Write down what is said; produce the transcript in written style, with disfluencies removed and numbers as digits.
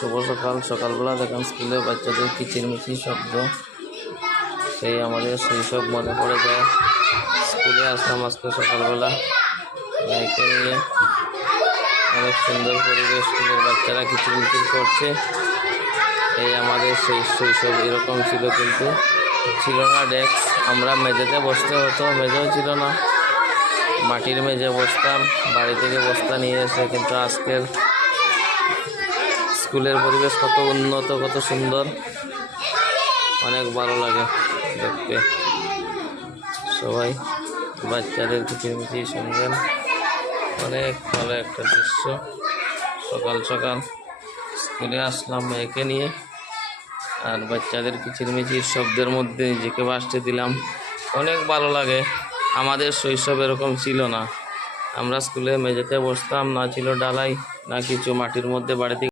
শুভ সকাল। সকালবেলা দেখেন স্কুলে বাচ্চাদের কিচিরমিচির শব্দ, সেই আমাদের শৈশব মনে পড়ে যায়। স্কুলে আসলাম আজকে সকালবেলা মেয়েকে নিয়ে, অনেক সুন্দর পরিবেশ, স্কুলের বাচ্চারা কিচিরমিচির করছে। এই আমাদের সেই শৈশব এরকম ছিল, কিন্তু ছিল না ডেস্ক, আমরা মেঝেতে বসতে হতো, মেঝেও ছিল না, মাটির মেঝে বসতাম, বাড়ি থেকে বস্তা নিয়ে এসে। কিন্তু আজকের স্কুলের পরিবেশ কত উন্নত, কত সুন্দর, অনেক ভালো লাগে দেখতে। সবাই বাচ্চাদের কিচিরমিচির শুনবেন, অনেক ভালো একটা দৃশ্য। সকাল সকাল স্কুলে আসলাম মেয়েকে নিয়ে, আর বাচ্চাদের কিচিরমিচির শব্দের মধ্যে নিজেকে ভাসতে দিলাম, অনেক ভালো লাগে। আমাদের শৈশব এরকম ছিল না, আমরা স্কুলে মেঝেতে বসতাম, না ছিল ডালাই, না কিছু, মাটির মধ্যে বাড়ি থেকে